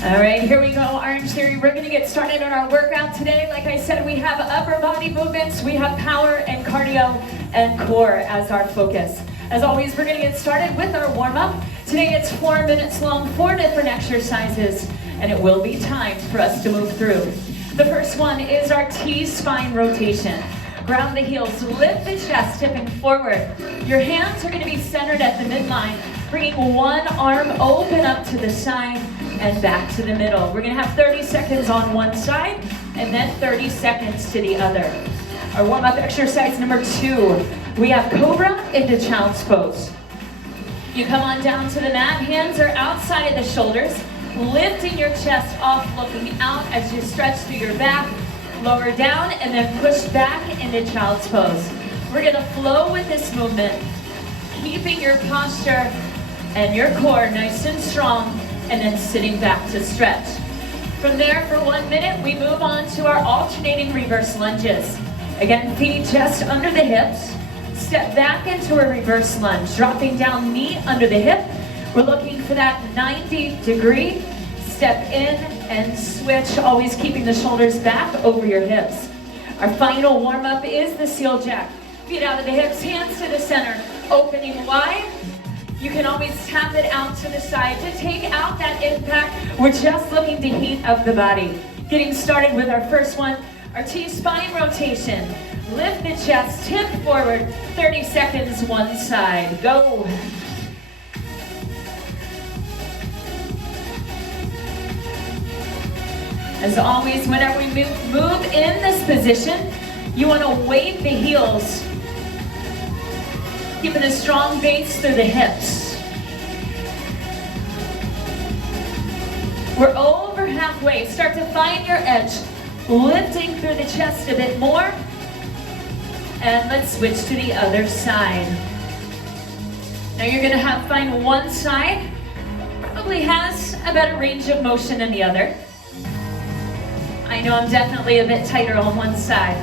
All right, here we go, Orangetheory. We're gonna get started on our workout today. Like I said, we have upper body movements, we have power and cardio and core as our focus. As always, we're gonna get started with our warm-up. Today it's 4 minutes long, 4 different exercises, and it will be timed for us to move through. The first one is our T-spine rotation. Ground the heels, lift the chest, tipping forward. Your hands are gonna be centered at the midline, bringing one arm open up to the side and back to the middle. We're gonna have 30 seconds on one side and then 30 seconds to the other. Our warm-up exercise number 2, we have Cobra into Child's Pose. You come on down to the mat, hands are outside of the shoulders, lifting your chest off, looking out as you stretch through your back, lower down, and then push back into Child's Pose. We're gonna flow with this movement, keeping your posture and your core nice and strong, and then sitting back to stretch. From there, for 1 minute, we move on to our alternating reverse lunges. Again, feet just under the hips. Step back into a reverse lunge, dropping down knee under the hip. We're looking for that 90-degree step in and switch, always keeping the shoulders back over your hips. Our final warm-up is the seal jack. Feet out of the hips, hands to the center, opening wide. You can always tap it out to the side to take out that impact. We're just looking to heat up the body. Getting started with our first one, our T-spine rotation. Lift the chest, tip forward, 30 seconds one side. Go. As always, whenever we move in this position, you want to weight the heels, keeping a strong base through the hips. We're over halfway. Start to find your edge, lifting through the chest a bit more. And let's switch to the other side. Now you're gonna find one side, probably has a better range of motion than the other. I know I'm definitely a bit tighter on one side.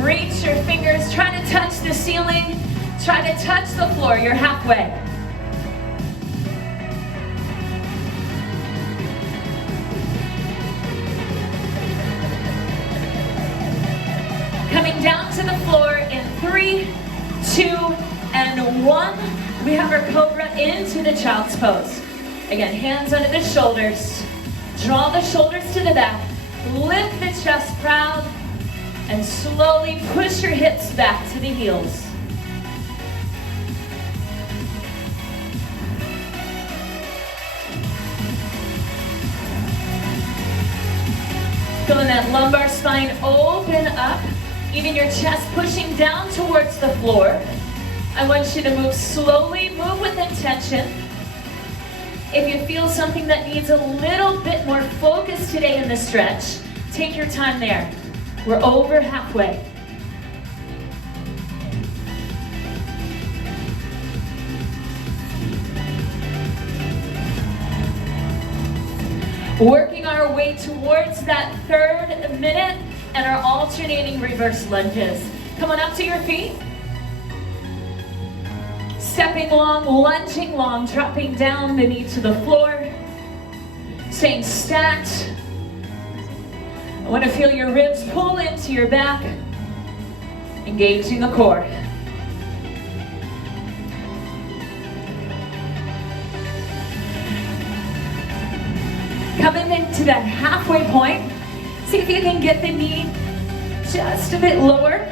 Reach your fingers, try to touch the ceiling, try to touch the floor, you're halfway. Coming down to the floor in 3, 2, and 1. We have our Cobra into the Child's Pose. Again, hands under the shoulders. Draw the shoulders to the back. Lift the chest proud. And slowly push your hips back to the heels. Feeling that lumbar spine open up, even your chest pushing down towards the floor. I want you to move slowly, move with intention. If you feel something that needs a little bit more focus today in the stretch, take your time there. We're over halfway. Working our way towards that 3rd minute and our alternating reverse lunges. Come on up to your feet. Stepping long, lunging long, dropping down the knee to the floor. Staying stacked. I want to feel your ribs pull into your back, engaging the core. Coming into that halfway point, see if you can get the knee just a bit lower.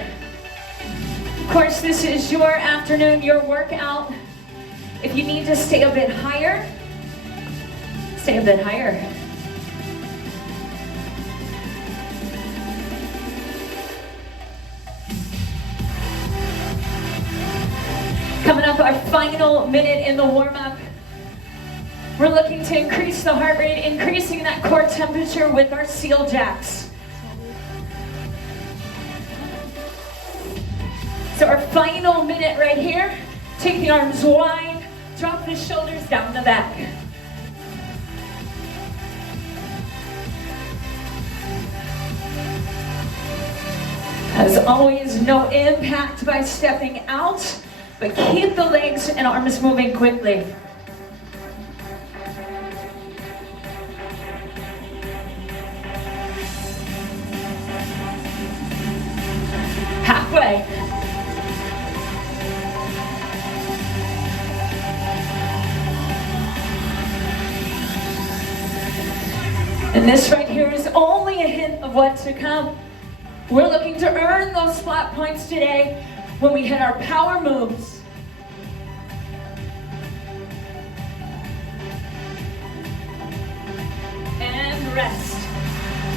Of course, this is your afternoon, your workout. If you need to stay a bit higher, stay a bit higher. Coming up, our final minute in the warm-up. We're looking to increase the heart rate, increasing that core temperature with our seal jacks. So our final minute right here, take the arms wide, drop the shoulders down the back. As always, no impact by stepping out, but keep the legs and arms moving quickly. halfway. And this right here is only a hint of what to come. We're looking to earn those splat points today when we hit our power moves. And rest.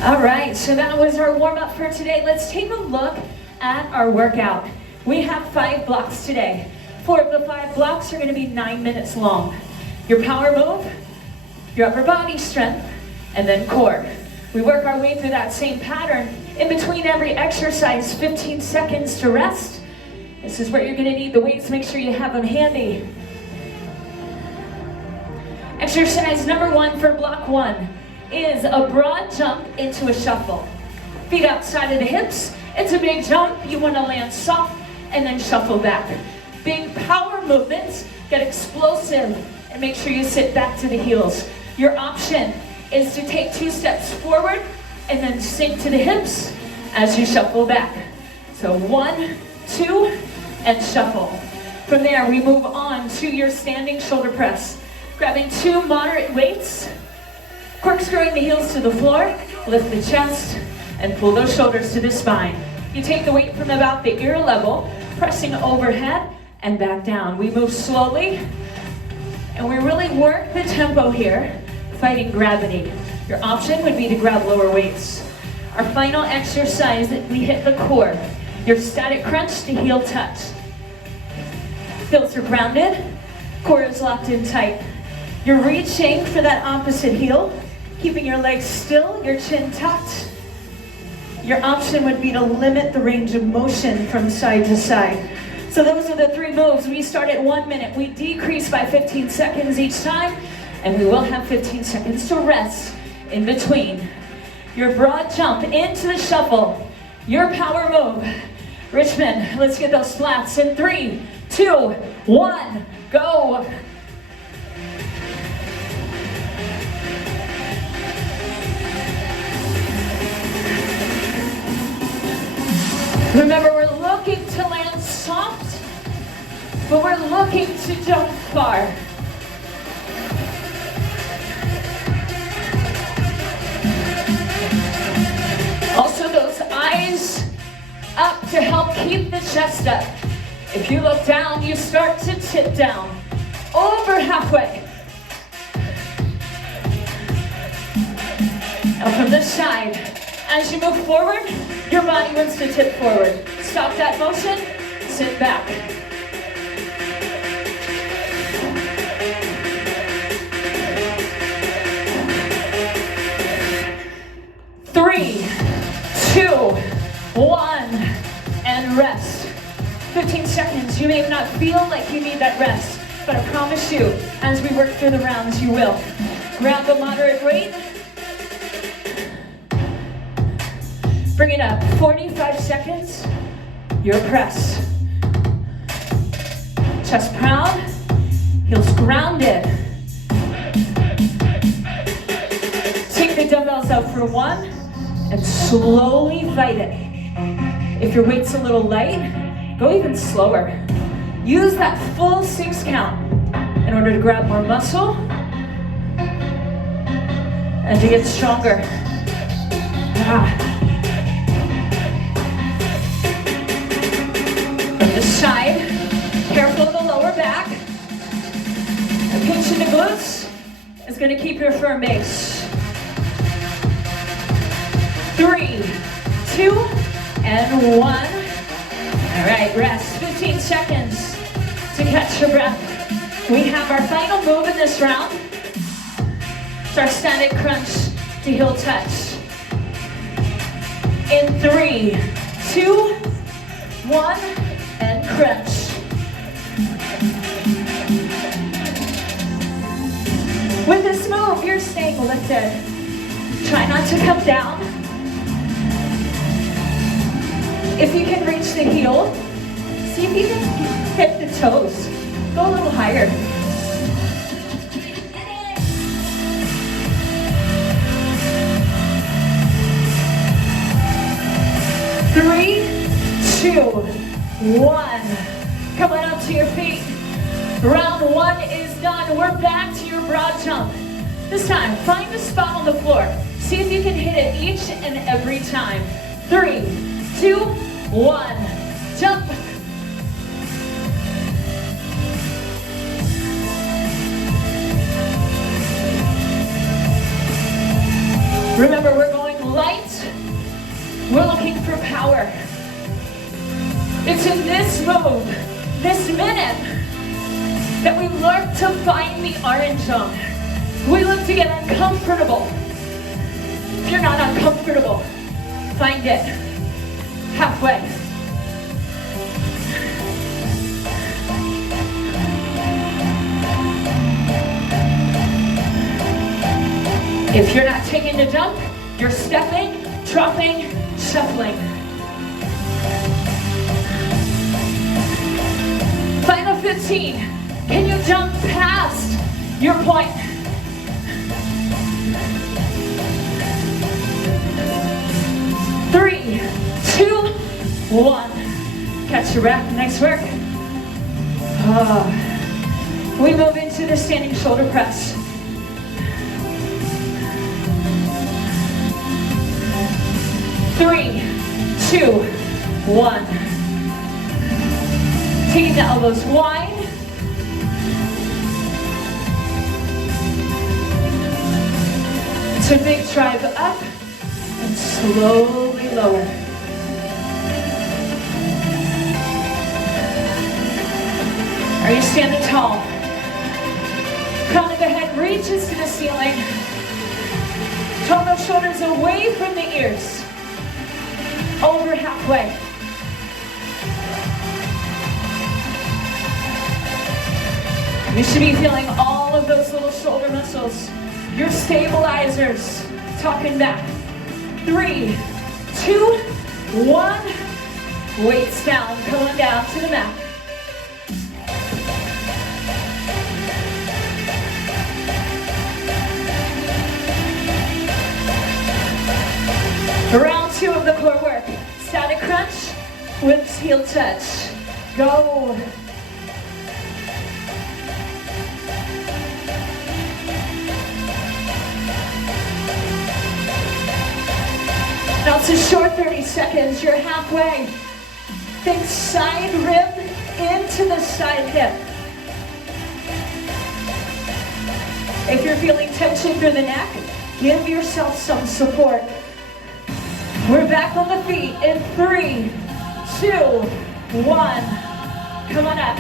All right, so that was our warm-up for today. Let's take a look at our workout. We have 5 blocks today. 4 of the 5 blocks are going to be 9 minutes long. Your power move, your upper body strength, and then core. We work our way through that same pattern. In between every exercise, 15 seconds to rest. This is where you're going to need the weights. Make sure you have them handy. Exercise number 1 for block 1 is a broad jump into a shuffle. Feet outside of the hips. It's a big jump. You want to land soft and then shuffle back. Big power movements. Get explosive and make sure you sit back to the heels. Your option is to take 2 steps forward and then sink to the hips as you shuffle back. So 1, 2, and shuffle. From there, we move on to your standing shoulder press. Grabbing 2 moderate weights, corkscrewing the heels to the floor, lift the chest, and pull those shoulders to the spine. You take the weight from about the ear level, pressing overhead and back down. We move slowly, and we really work the tempo here, fighting gravity. Your option would be to grab lower weights. Our final exercise, we hit the core. Your static crunch to heel touch. Heels are grounded, core is locked in tight. You're reaching for that opposite heel, keeping your legs still, your chin tucked. Your option would be to limit the range of motion from side to side. So those are the 3 moves. We start at 1 minute. We decrease by 15 seconds each time, and we will have 15 seconds to rest in between. Your broad jump into the shuffle, your power move. Richmond, let's get those splats in 3, 2, 1, go. Remember, we're looking to land soft, but we're looking to jump far. Also, those eyes up to help keep the chest up. If you look down, you start to tip down. Over halfway. Now from the side, as you move forward, your body wants to tip forward. Stop that motion, sit back. Three, 2, 1, and rest. 15 seconds. You may not feel like you need that rest, but I promise you, as we work through the rounds, you will. Grab the moderate weight. Bring it up. 45 seconds. Your press. Chest proud. Heels grounded. Take the dumbbells out for 1 and slowly fight it. If your weight's a little light, go even slower. Use that full 6 count in order to grab more muscle and to get stronger. From the side, careful of the lower back. A pinch in the glutes is going to keep your firm base. 3, 2, and 1. All right, rest. 15 seconds to catch your breath. We have our final move in this round. It's our static crunch to heel touch. In 3, 2, 1, and crunch. With this move, you're staying lifted. Try not to come down. If you can reach the heel, see if you can hit the toes. Go a little higher. Three, 2, almost done. We're back to your broad jump. This time, find a spot on the floor. See if you can hit it each and every time. 3, 2, 1, jump. Remember, we're going light. We're looking for power. It's in this move, this minute, that we learn to find the orange zone. We look to get uncomfortable. If you're not uncomfortable, find it halfway. If you're not taking the jump, you're stepping, dropping, shuffling. Final 15. Can you jump past your point? Three, two, one. Catch your breath. Nice work. We move into the standing shoulder press. Three, two, one. Taking the elbows wide. It's a big drive up and slowly lower. Are you standing tall? Crown of the head reaches to the ceiling. Draw those shoulders away from the ears. Over halfway. You should be feeling all of those little shoulder muscles. Your stabilizers. Talking back. 3, 2, 1. Weights down. Coming down to the mat. Round 2 of the core work. Static crunch with heel touch. Go. Now it's a short 30 seconds. You're halfway. Think side rib into the side hip. If you're feeling tension through the neck, give yourself some support. We're back on the feet in 3, 2, 1. Come on up.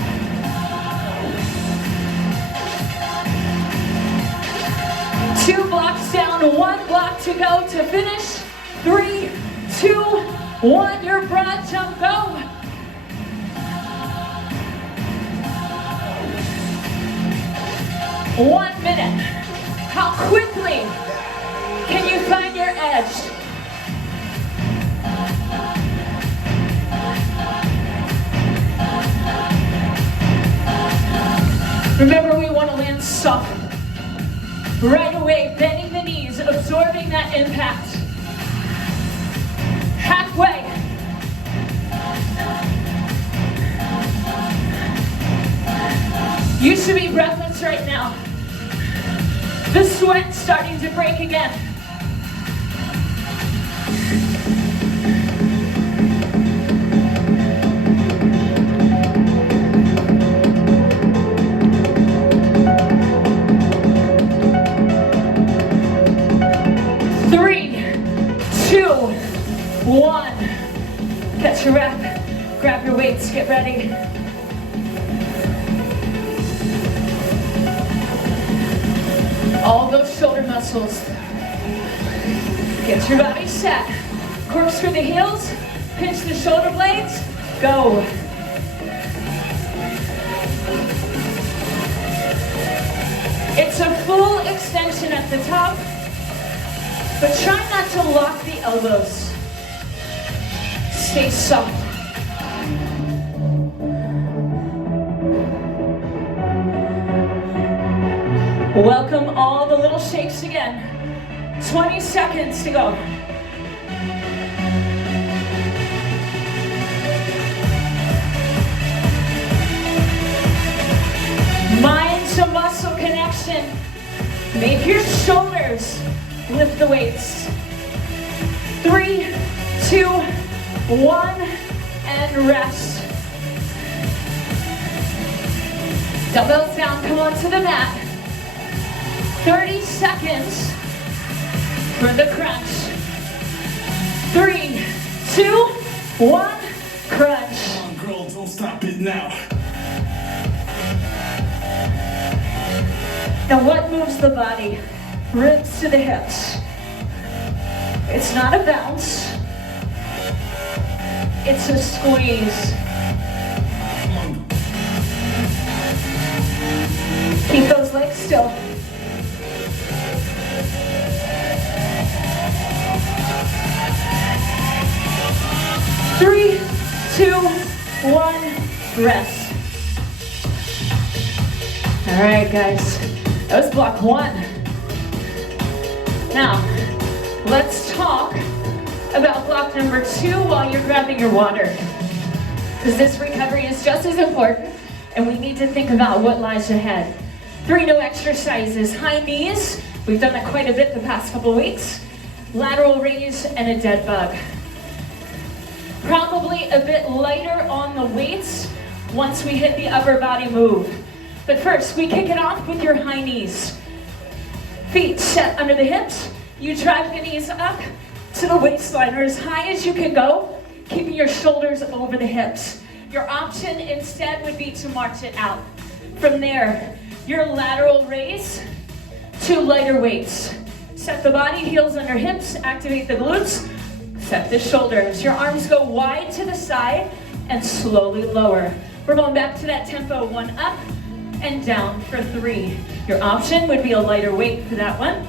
Two blocks down, 1 block to go to finish. 3, 2, 1. Your broad jump, go. One minute. How quickly can you find your edge? Remember, we want to land soft. Right away, bending the knees, absorbing that impact. Halfway. You should be breathless right now. The sweat's starting to break again. One. Catch your breath. Grab your weights. Get ready. All those shoulder muscles. Get your body set. Corkscrew the heels. Pinch the shoulder blades. Go. It's a full extension at the top, but try not to lock the elbows. Stay soft. Welcome all the little shakes again. 20 seconds to go. Mind's some muscle connection. Make your shoulders lift the weights. 3, 2, 1, and rest. Dumbbells down, come onto the mat. 30 seconds for the crunch. 3, 2, 1, crunch. Come on, girl, don't stop it now. Now what moves the body? Ribs to the hips. It's not a bounce. It's a squeeze. Keep those legs still. Three, 2, 1, rest. All right, guys, that was block 1. Now, let's talk about block number 2 while you're grabbing your water. Because this recovery is just as important, and we need to think about what lies ahead. 3 new exercises: high knees, we've done that quite a bit the past couple weeks, lateral raise, and a dead bug. Probably a bit lighter on the weights once we hit the upper body move. But first, we kick it off with your high knees. Feet set under the hips. You drive the knees up to the waistline, or as high as you can go, keeping your shoulders over the hips. Your option instead would be to march it out. From there, your lateral raise to lighter weights. Set the body, heels under hips, activate the glutes, set the shoulders. Your arms go wide to the side and slowly lower. We're going back to that tempo, 1 up and down for 3. Your option would be a lighter weight for that one.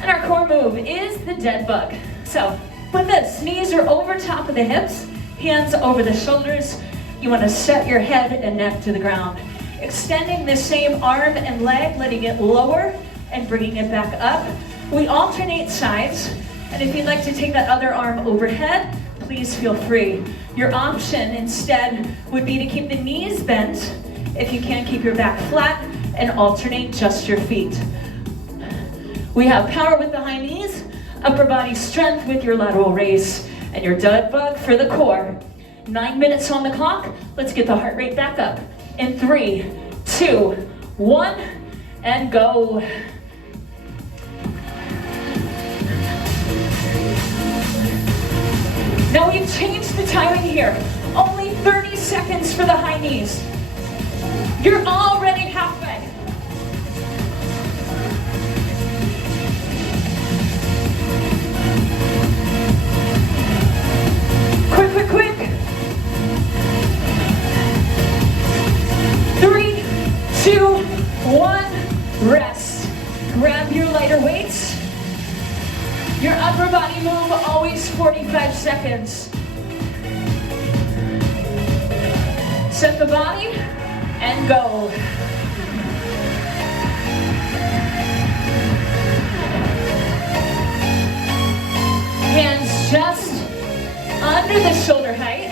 And our core move is the dead bug. So with this, knees are over top of the hips, hands over the shoulders. You want to set your head and neck to the ground. Extending the same arm and leg, letting it lower and bringing it back up. We alternate sides, and if you'd like to take that other arm overhead, please feel free. Your option instead would be to keep the knees bent. If you can't, keep your back flat and alternate just your feet. We have power with the high knees, upper body strength with your lateral raise, and your dead bug for the core. 9 minutes on the clock. Let's get the heart rate back up. In 3, 2, 1, and go. Now we've changed the timing here. Only 30 seconds for the high knees. You're already halfway. Quick, quick, quick. 3, 2, 1, rest. Grab your lighter weights. Your upper body move, always 45 seconds. Set the body and go. Hands just under the shoulder height.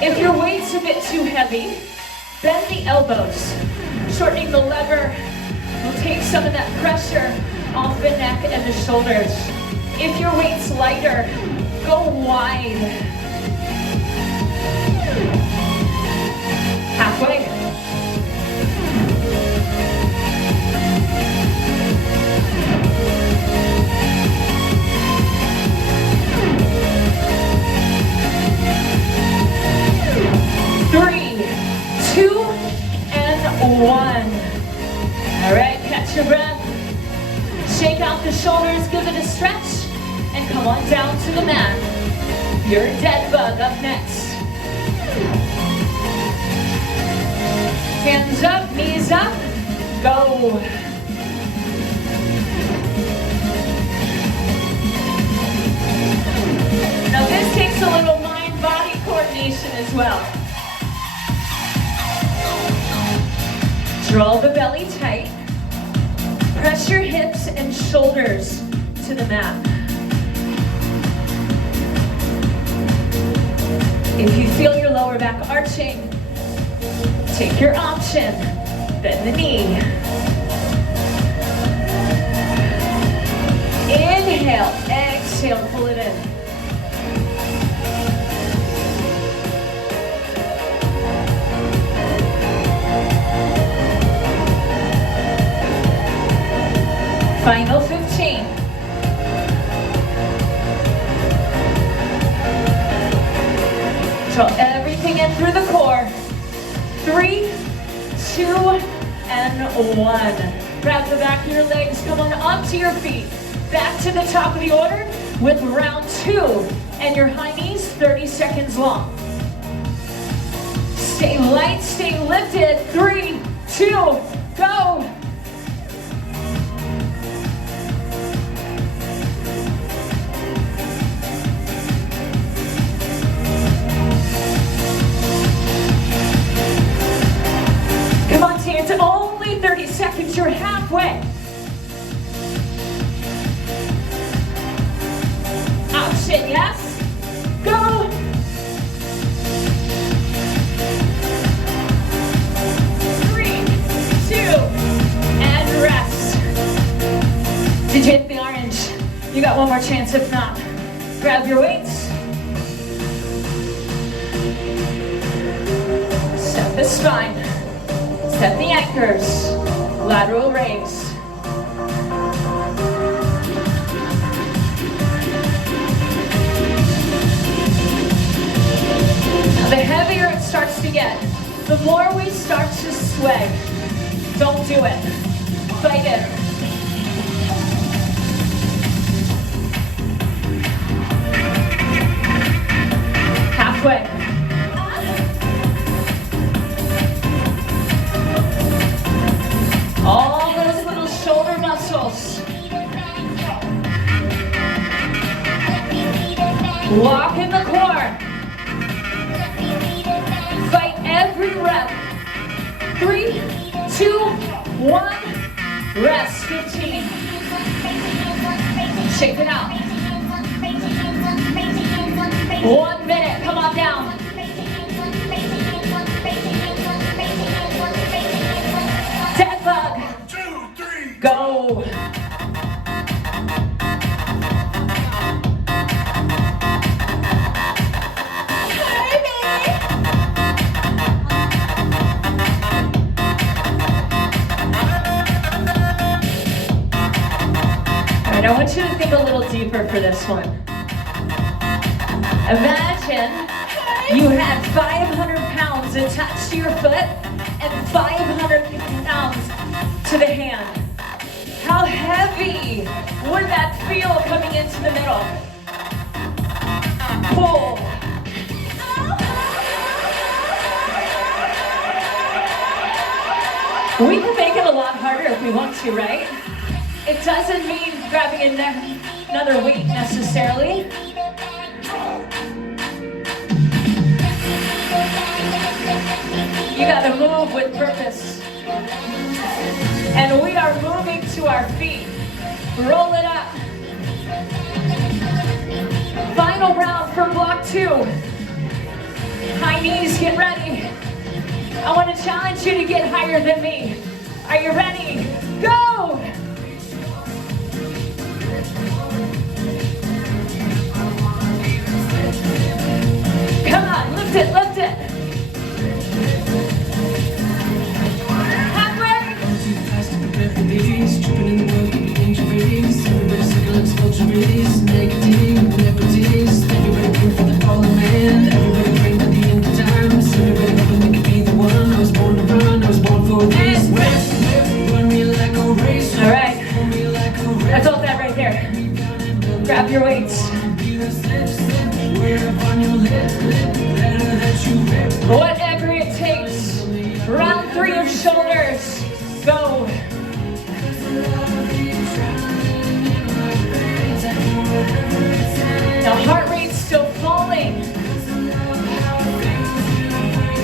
If your weight's a bit too heavy, bend the elbows. Shortening the lever will take some of that pressure off the neck and the shoulders. If your weight's lighter, go wide. Halfway. Three, 2, and 1. All right, catch your breath. Shake out the shoulders, give it a stretch, and come on down to the mat. Your dead bug up next. Hands up, knees up, go. Now this takes a little mind-body coordination as well. Draw the belly tight. Press your hips and shoulders to the mat. If you feel your lower back arching, take your option. Bend the knee. Inhale, exhale, pull it in. Final 15. Draw everything in through the core. 3, 2, and 1. Grab the back of your legs, come on up to your feet. Back to the top of the order with round 2. And your high knees, 30 seconds long. Stay light, stay lifted. 3, 2, go. Come on, team, it's only 30 seconds, you're halfway. Option, yes? Go! 3, 2, and rest. Did you hit the orange? You got one more chance, if not. Grab your weights. Step the spine. Set the anchors. Lateral raise. The heavier it starts to get, the more we start to sway. Don't do it. Fight it. Halfway. All those little shoulder muscles. Walk in the core. Fight every rep. 3, 2, 1. Rest. 15. Shake it out. 1 minute. Come on down. Dead bug. 2, 3, go. I want you to think a little deeper for this one. Imagine you had 500 pounds attached to your foot and 500 pounds to the hand. How heavy would that feel coming into the middle? Pull. We can make it a lot harder if we want to, right? It doesn't mean grabbing another weight necessarily. You gotta move with purpose. And we are moving to our feet. Roll it up. Final round for block 2. High knees, get ready. I want to challenge you to get higher than me. Are you ready? Go! Come on, lift it, lift it. Halfway. All right. That's all that right there. Grab your weights. Whatever it takes. Round 3 of shoulders. Go. The heart rate's still falling.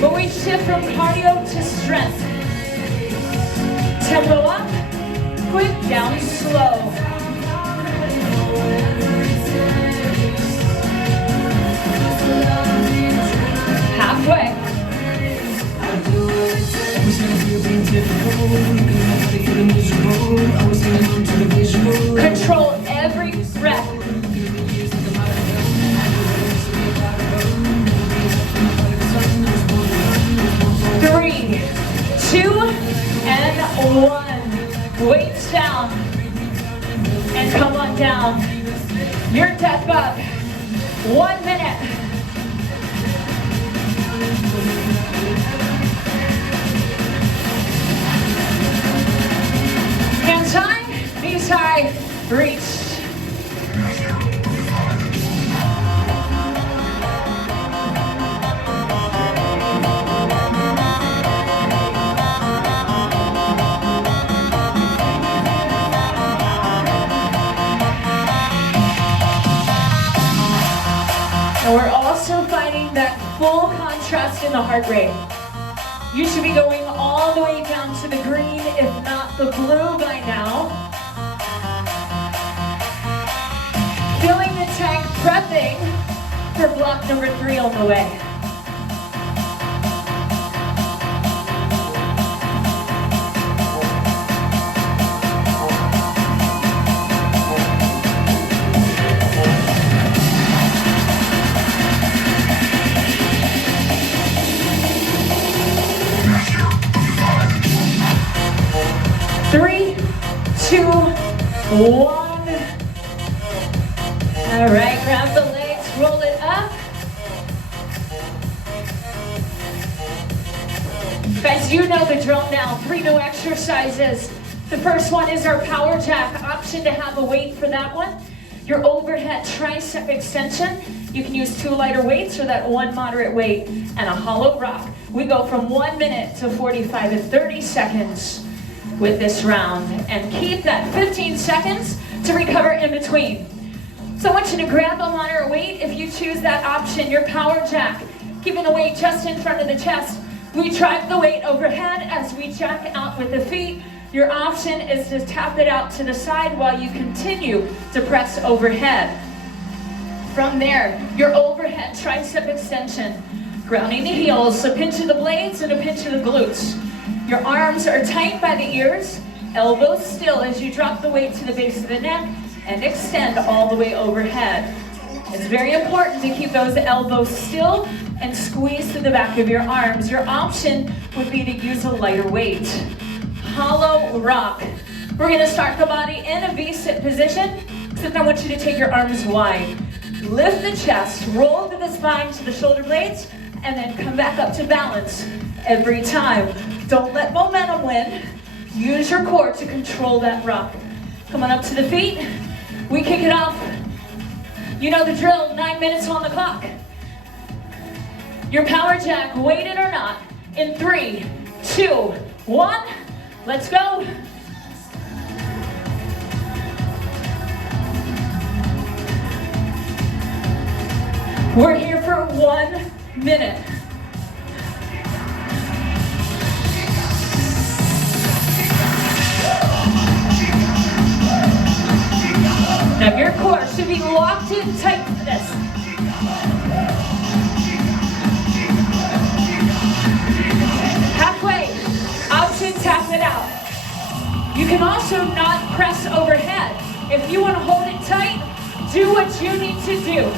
But we shift from cardio to strength. Tempo up, quick, down, slow. Halfway. Control every breath. 3, 2, and 1. Weights down. And come on down. Your death up. 1 minute. Hands high, knees high, reach. And we're also finding that full contrast in the heart rate. You should be going all the way down to the green, if not the blue by now. Filling the tank, prepping for block number 3 on the way. Three, 2, 1. All right, grab the legs, roll it up. Guys, you know the drill now. 3 new exercises. The first one is our power jack. Option to have a weight for that one. Your overhead tricep extension. You can use 2 lighter weights or that 1 moderate weight and a hollow rock. We go from 1 minute to 45 and 30 seconds with this round, and keep that 15 seconds to recover in between. So I want you to grab a moderate weight if you choose that option. Your power jack, keeping the weight just in front of the chest. We drive the weight overhead as we jack out with the feet. Your option is to tap it out to the side while you continue to press overhead. From there, your overhead tricep extension, grounding the heels, a pinch of the blades and a pinch of the glutes. Your arms are tight by the ears, elbows still as you drop the weight to the base of the neck and extend all the way overhead. It's very important to keep those elbows still and squeeze to the back of your arms. Your option would be to use a lighter weight. Hollow rock. We're gonna start the body in a V-sit position, except I want you to take your arms wide. Lift the chest, roll to the spine to the shoulder blades, and then come back up to balance every time. Don't let momentum win. Use your core to control that rock. Come on up to the feet. We kick it off. You know the drill, 9 minutes on the clock. Your power jack, weighted or not, in 3, 2, 1, let's go. We're here for 1 minute. Now your core should be locked in tight for this. Halfway, option tap it out. You can also not press overhead. If you want to hold it tight, do what you need to do.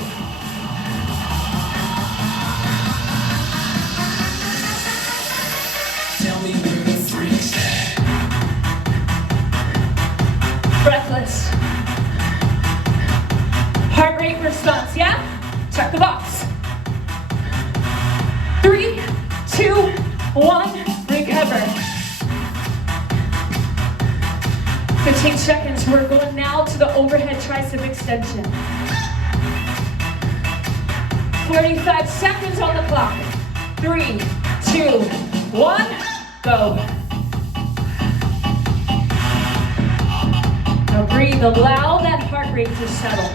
Breathless. Heart rate response, yeah? Check the box. 3, 2, 1, recover. 15 seconds, we're going now to the overhead tricep extension. 45 seconds on the clock. 3, 2, 1, go. Now breathe, allow that heart rate to settle.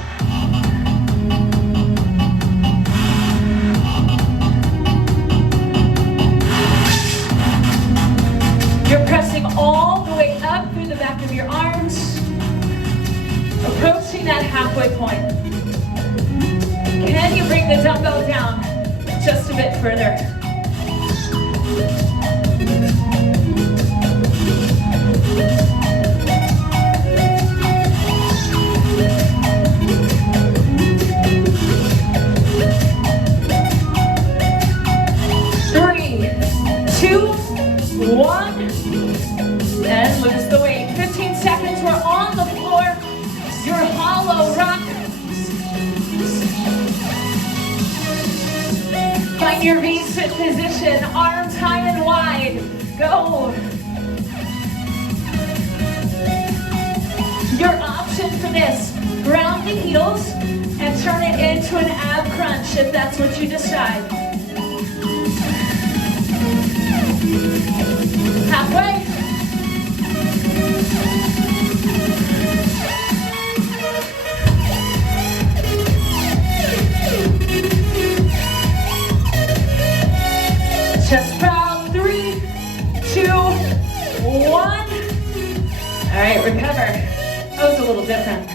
You're pressing all the way up through the back of your arms, approaching that halfway point. Can you bring the dumbbell down just a bit further? opposite position, arms high and wide. Go. Your option for this, ground the heels and turn it into an ab crunch if that's what you decide. Halfway. Chest proud, 3, 2, 1. All right, recover. That was a little different.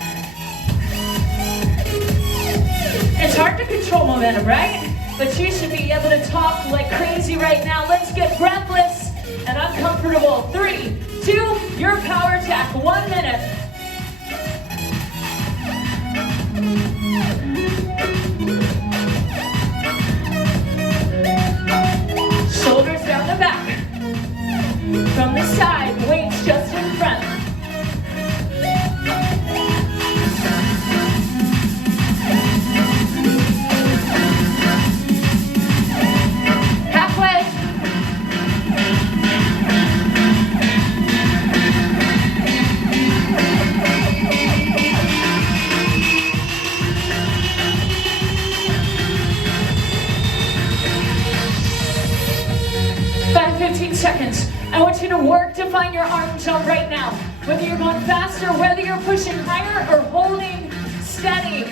It's hard to control momentum, right? But you should be able to talk like crazy right now. Let's get breathless and uncomfortable. 3, 2, your power attack, 1 minute. Shoulders down the back. From the side, weights just in front. Halfway. About 15 seconds. I want you to work to find your arm jump right now. Whether you're going faster, whether you're pushing higher or holding steady.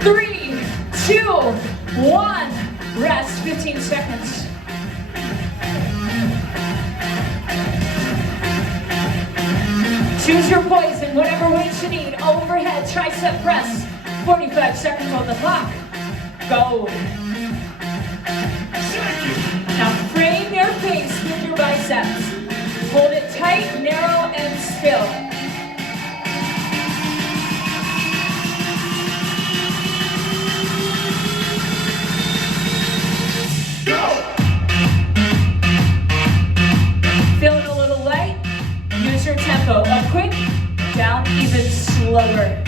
Three, 2, 1. Rest, 15 seconds. Choose your poison, whatever weight you need. Overhead tricep press. 45 seconds on the clock. Go. Now frame your face with your biceps. Hold it tight, narrow, and still. Go. Feeling a little light? Use your tempo. Up quick, down even slower.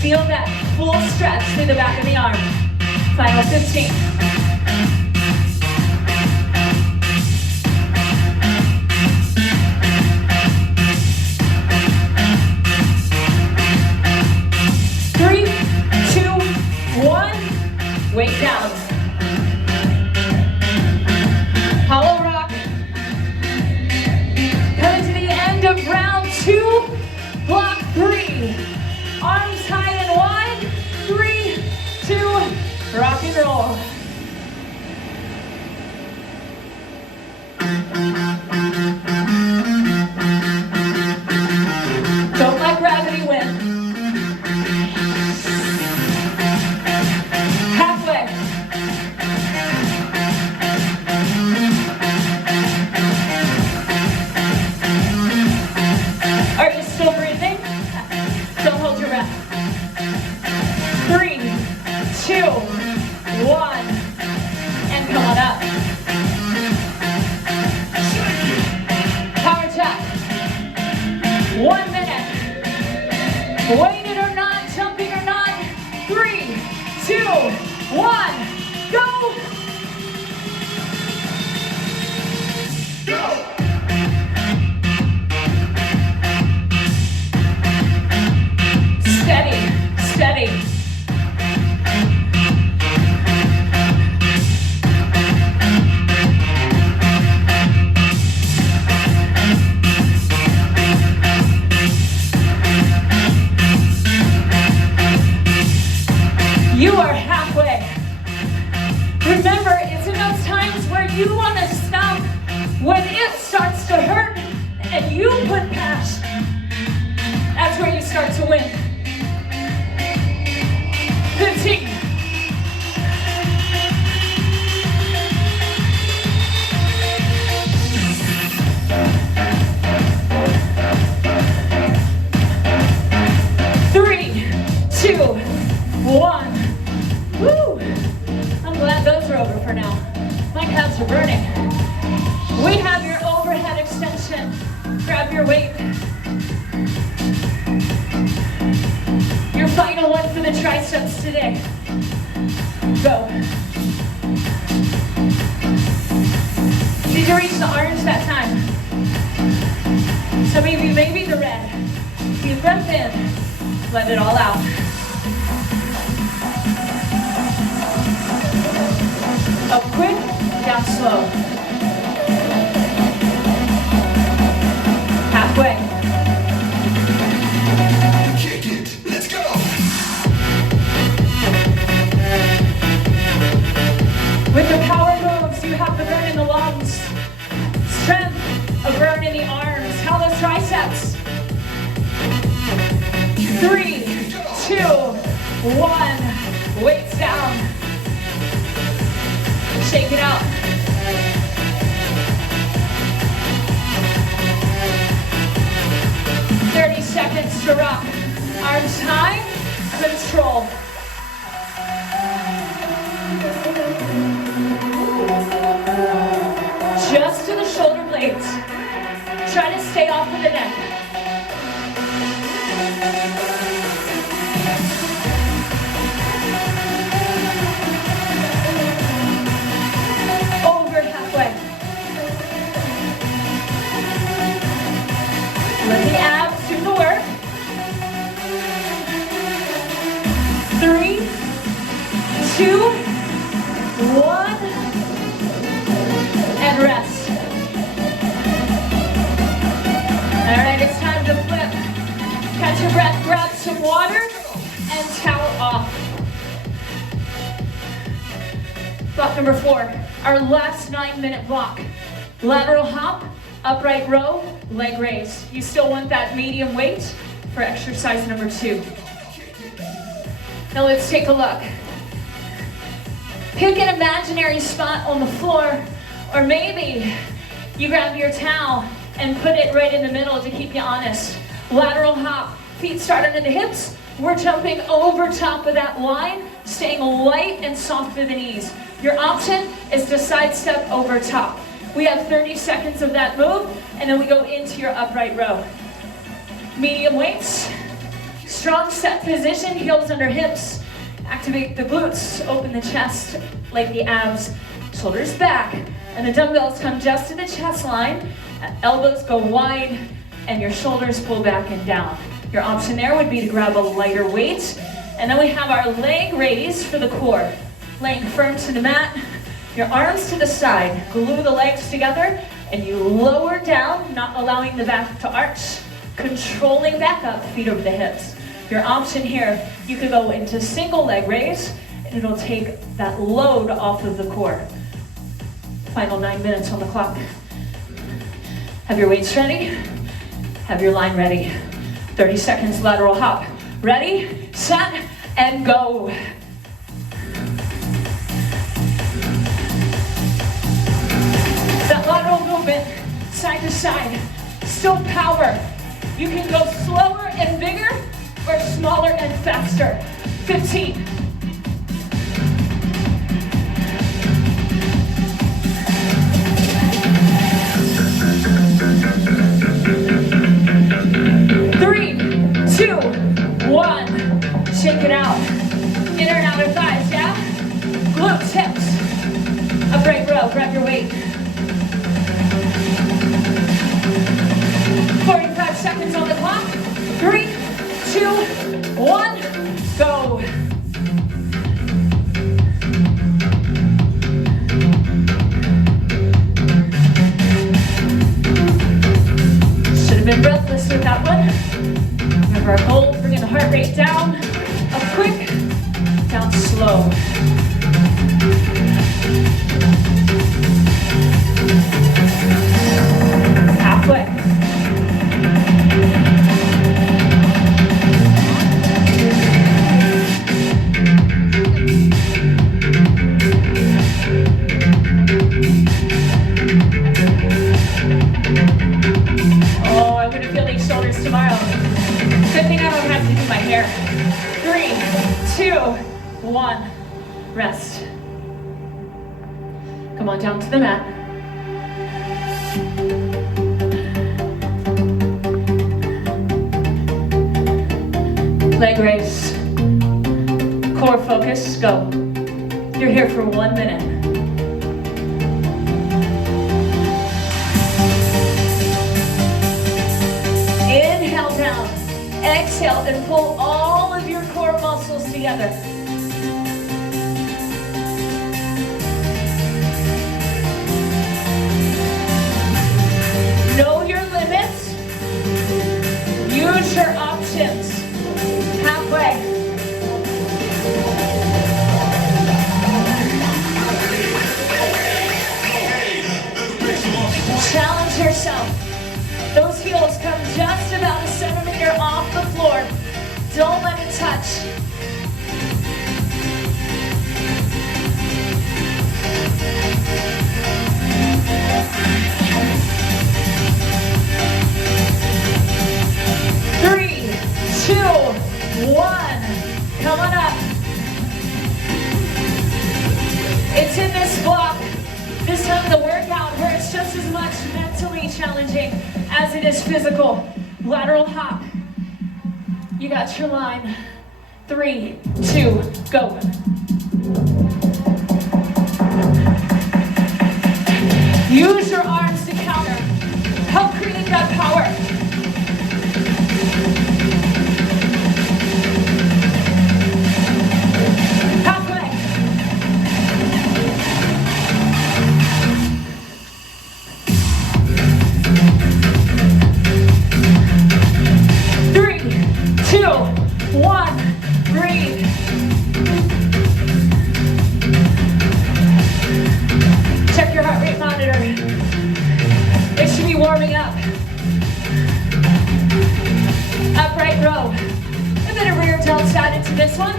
Feel that full stretch through the back of the arm. Final 15. Three, 2, 1. Weight down. Hollow rock. Coming to the end of round 2. Block 3. Arms high and wide. 3, 2, rock and roll. Don't let gravity win. Halfway. Are you still breathing? Don't hold your breath. 3, 2, 1, and come on up. Power attack. 1 minute. Weighted or not, jumping or not. 3, 2, 1, go! Go! Steady, steady. You are halfway. Remember, it's in those times where you want to stop when it starts to hurt and you put past. That's where you start to win. 15. Three, 2, 1. Woo! I'm glad those are over for now. My calves are burning. We have your overhead extension. Grab your weight. triceps today. Go. Did you reach the orange that time? Some of you may be the red. Deep breath in. Let it all out. Up quick, down slow. Halfway. Kick it. Let's go. With the power moves, you have the burn in the lungs. Strength, a burn in the arms. How those triceps. 3, 2, 1. Weights down. Shake it out. Seconds to rock. Arms high, control. Just to the shoulder blades. Try to stay off of the neck. Over halfway. Let the abs do the work. 3, 2, 1, and rest. All right, it's time to flip. Catch your breath, grab some water, and towel off. Block number 4, our last 9-minute block. Lateral hop, upright row, leg raise. You still want that medium weight for exercise number 2. Now let's take a look. Pick an imaginary spot on the floor, or maybe you grab your towel and put it right in the middle to keep you honest. Lateral hop, feet start under the hips. We're jumping over top of that line, staying light and soft to the knees. Your option is to sidestep over top. We have 30 seconds of that move, and then we go into your upright row. Medium weights. Strong set position, heels under hips. Activate the glutes, open the chest like the abs, shoulders back. And the dumbbells come just to the chest line. Elbows go wide and your shoulders pull back and down. Your option there would be to grab a lighter weight. And then we have our leg raise for the core. Laying firm to the mat, your arms to the side. Glue the legs together and you lower down, not allowing the back to arch. Controlling back up, feet over the hips. Your option here, you could go into single leg raise, and it'll take that load off of the core. Final 9 minutes on the clock. Have your weights ready. Have your line ready. 30 seconds lateral hop. Ready, set, and go. That lateral movement, side to side, still power. You can go slower and bigger, or smaller and faster. 15. 3, 2, 1. Shake it out. Inner and outer thighs, yeah? Glutes, hips. Upright row, grab your weight. 45 seconds on the clock. 3, 2, 1, go. Should have been breathless with that one. Remember our goal, bringing the heart rate down. Up quick, down slow. Halfway. Oh, I'm gonna feel these shoulders tomorrow. Good thing I don't have to do my hair. 3, 2, 1. Rest. Come on down to the mat. Leg raise. Core focus, go. You're here for 1 minute. Inhale down. Exhale and pull all of your core muscles together. Know your limits. Use your options. Halfway. Challenge yourself. Those heels come just about a centimeter off the floor. Don't let it touch. Three, two, one. Come on up. It's in this block, this time of the workout, where it's just as much mentally challenging as it is physical. Lateral hop. You got your line. 3, 2, go. Use your arms to counter. Help create that power. Halfway. 3, 2, 1, breathe. Check your heart rate monitor. It should be warming up. Upright row. A bit of rear delts added to this one.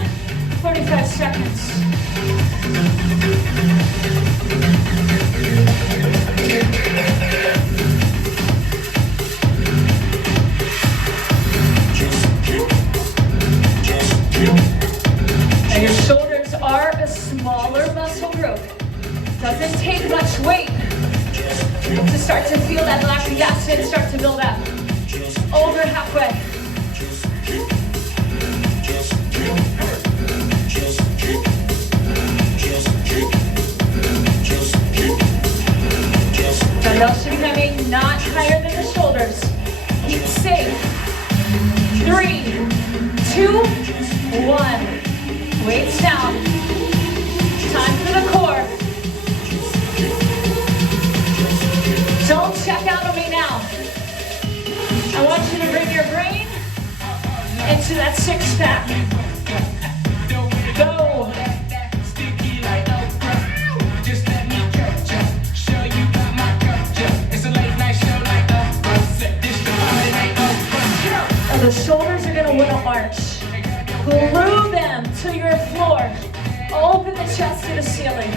45 seconds. And your shoulders are a smaller muscle group. Doesn't take much weight to start to feel that lactic acid start to build up. Over halfway. Dumbbells should be coming not higher than the shoulders. Keep safe. 3, 2, 1. Weights down. Time for the core. Don't check out on me now. I want you to bring your brain into that six pack. Go. Now the shoulders are gonna want to arch. Glue them to your floor. Open the chest to the ceiling.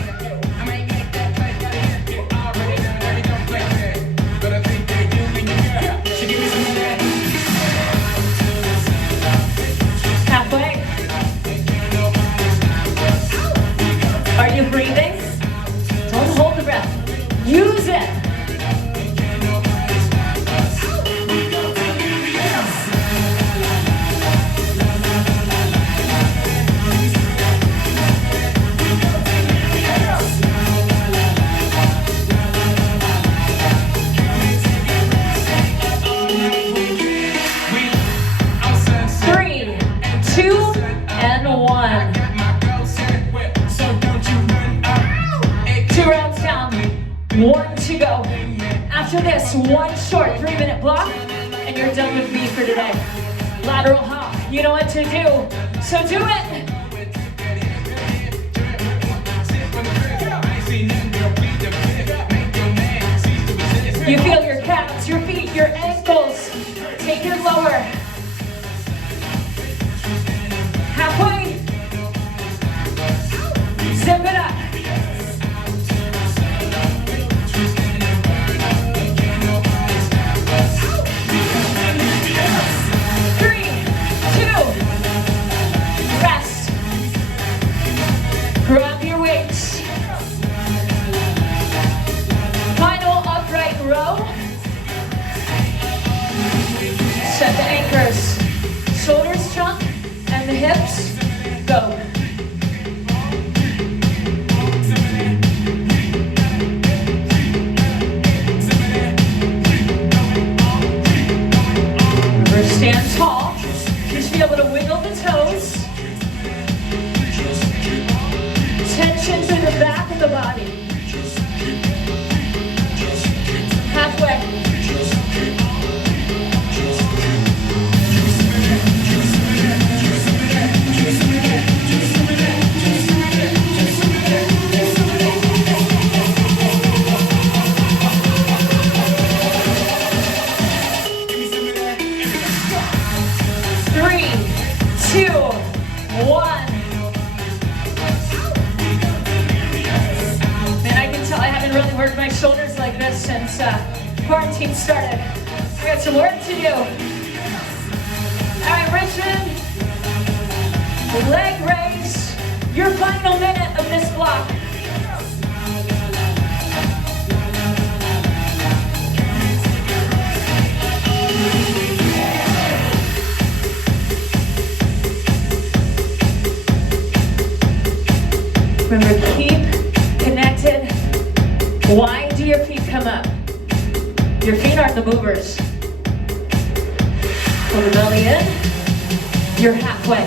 Halfway. Are you breathing? Don't hold the breath. Use it. One to go. After this, one short 3-minute block, and you're done with me for today. Lateral hop. You know what to do, so do it. You feel your calves, your feet, your ankles. Take it lower. Halfway. Zip it up. Rest. quarantine started. We got some work to do. All right, Richmond, leg raise, your final minute of this block. Remember, keep connected. Why do your feet come up? Your feet aren't the movers. Pull the belly in. You're halfway.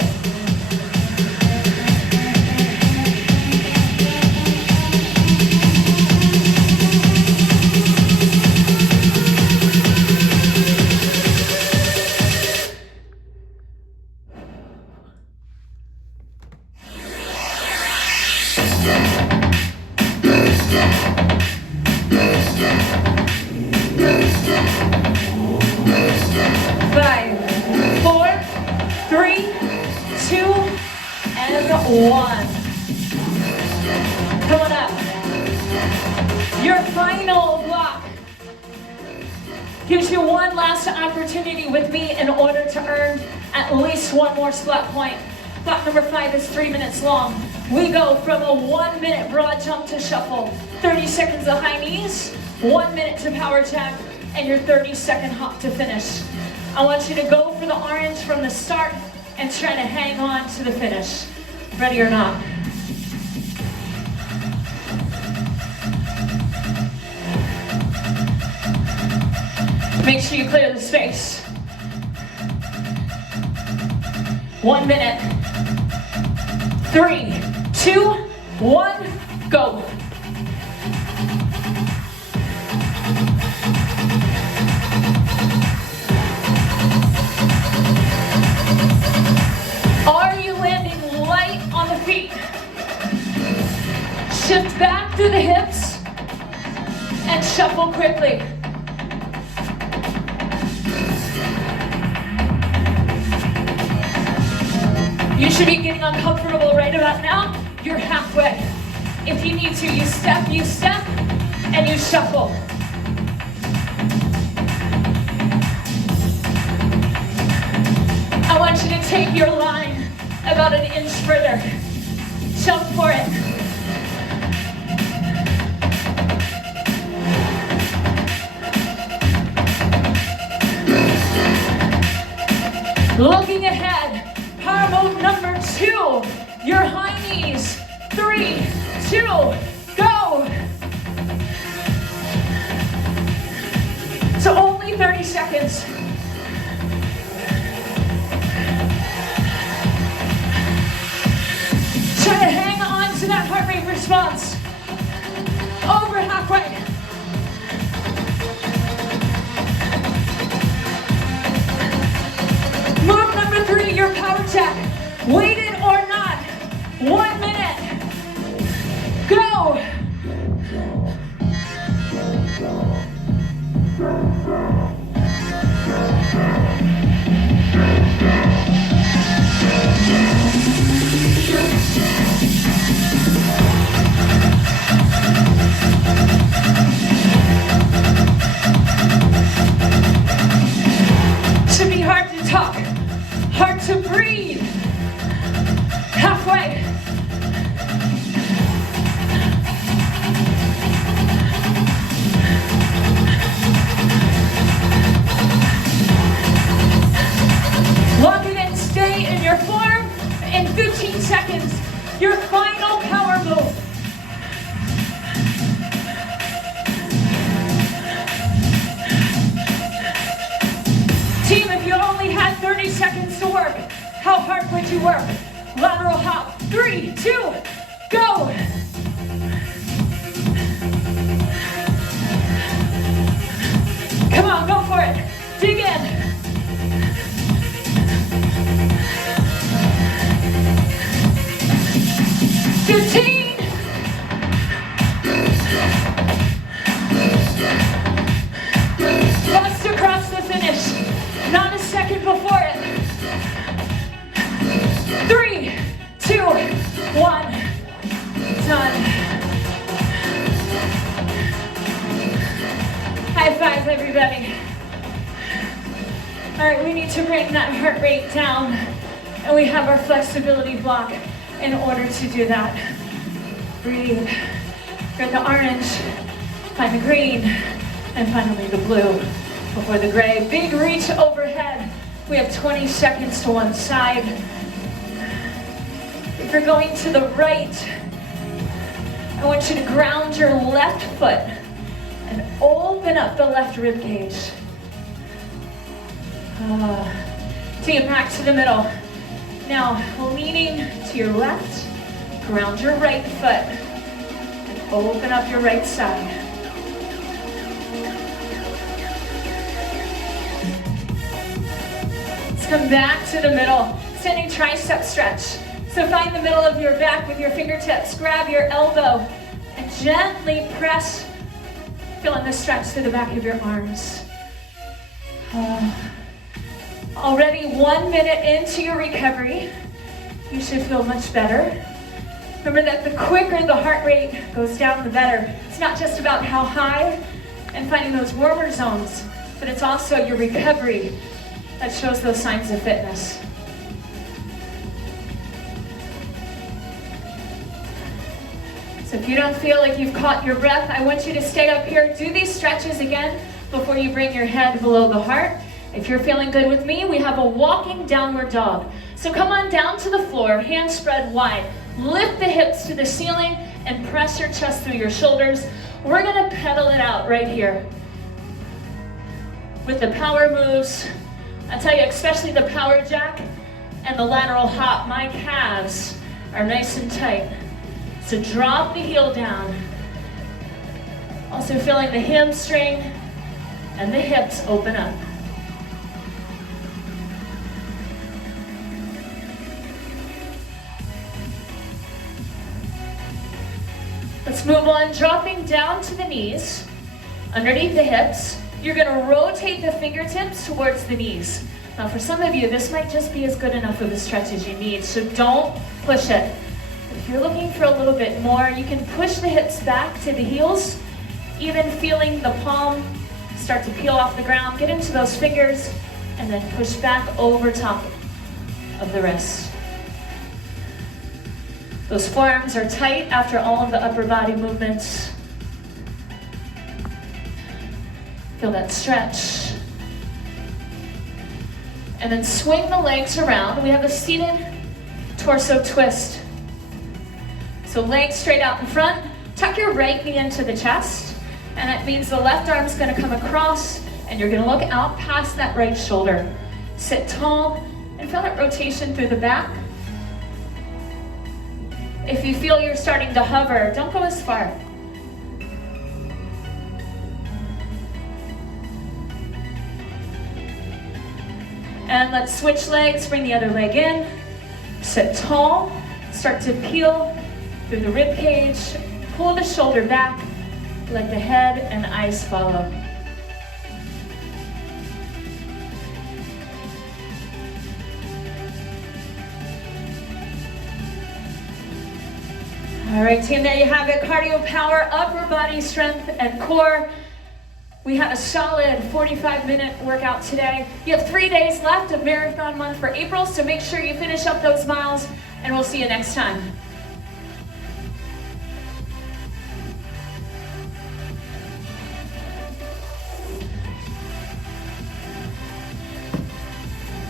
Five, four, three, two, and one. Come on up. Your final block gives you one last opportunity with me in order to earn at least one more splat point. Block number 5 is 3 minutes long. We go from a 1 minute broad jump to shuffle, 30 seconds of high knees, 1 minute to power jack, and your 30-second hop to finish. I want you to go for the orange from the start and try to hang on to the finish. Ready or not? Make sure you clear the space. 1 minute. 3, 2, 1, go. Are you landing light on the feet? Shift back through the hips and shuffle quickly. You should be getting uncomfortable right about now. You're halfway. If you need to, you step, and you shuffle. I want you to take your line about an inch further. Jump for it. Looking ahead. Power move number 2, your high knees. 3, 2, go. So only 30 seconds. Try to hang on to that heart rate response. Over halfway. Move number 3, your power jack. Weighted or not. 1 minute. Go. Should be hard to talk, hard to breathe. Halfway. Lock it in, stay in your form. In 15 seconds, your final power move. Team, if you only had 30 seconds to work, how hard would you work? Lateral hop. 3, 2, go. Come on, go for it. Dig in. Bust across the finish. Not a second before it. 3, 2, 1. Done. ready. All right, we need to bring that heart rate down, and we have our flexibility block in order to do that. Breathe. Get the orange, find the green, and finally the blue before the gray. Big reach overhead. We have 20 seconds to one side. If you're going to the right, I want you to ground your left foot and open up the left rib cage. Take it back to the middle. Now, leaning to your left, ground your right foot, and open up your right side. Let's come back to the middle. Standing tricep stretch. So find the middle of your back with your fingertips. Grab your elbow and gently press, feeling the stretch to the back of your arms. Already 1 minute into your recovery, you should feel much better. Remember that the quicker the heart rate goes down, the better. It's not just about how high and finding those warmer zones, but it's also your recovery that shows those signs of fitness. So if you don't feel like you've caught your breath, I want you to stay up here. Do these stretches again before you bring your head below the heart. If you're feeling good with me, we have a walking downward dog. So come on down to the floor, hands spread wide. Lift the hips to the ceiling and press your chest through your shoulders. We're gonna pedal it out right here. With the power moves, I tell you, especially the power jack and the lateral hop, my calves are nice and tight. So drop the heel down. Also feeling the hamstring and the hips open up. Let's move on, dropping down to the knees, underneath the hips. You're gonna rotate the fingertips towards the knees. Now for some of you, this might just be as good enough of a stretch as you need, so don't push it. If you're looking for a little bit more, you can push the hips back to the heels, even feeling the palm start to peel off the ground. Get into those fingers, and then push back over top of the wrist. Those forearms are tight after all of the upper body movements. Feel that stretch. And then swing the legs around. We have a seated torso twist. So legs straight out in front. Tuck your right knee into the chest. And that means the left arm's gonna come across and you're gonna look out past that right shoulder. Sit tall and feel that rotation through the back. If you feel you're starting to hover, don't go as far. And let's switch legs, bring the other leg in. Sit tall, start to peel through the rib cage, pull the shoulder back, let the head and eyes follow. All right, team, there you have it. Cardio power, upper body strength, and core. We had a solid 45-minute workout today. You have 3 days left of marathon month for April, so make sure you finish up those miles, and we'll see you next time.